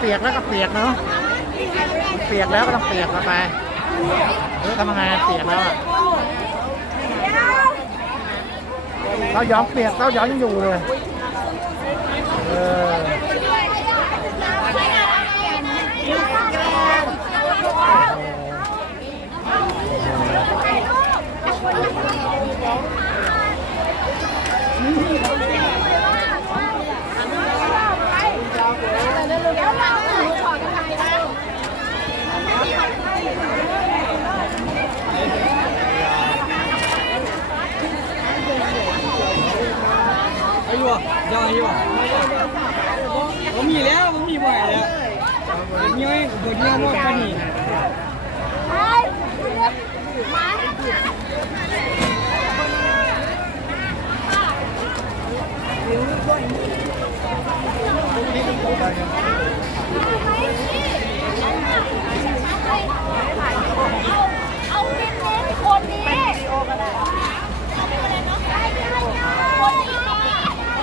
เปียกแล้วก็เปียกเนาะเปียกแล้วก็ต้องเปียกไปทำยังไงเปียกแล้วอ่ะเราย้อมเปียกเราย้อมยังอยู่เลยอายุอ่ะยังอายุอ่ะผมมีแล้วผมมีบ่อยแล้วมีไหมบทเรียนว่ากันนี่เอาเน้นๆคนนี้ก็ได้คนนี้เ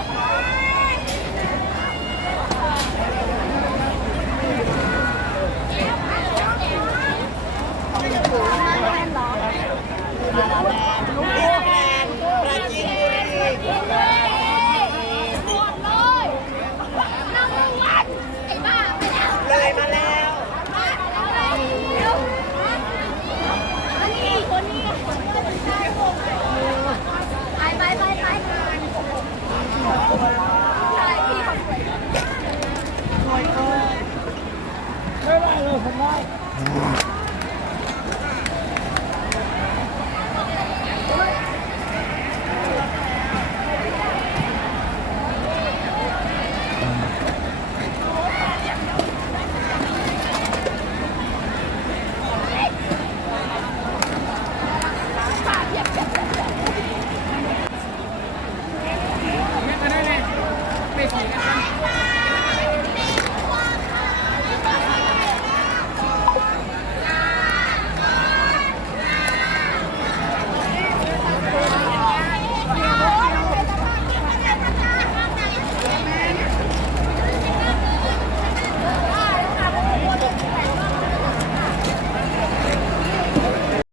ลยมาแล้วไปไม่ได้เลยผมได้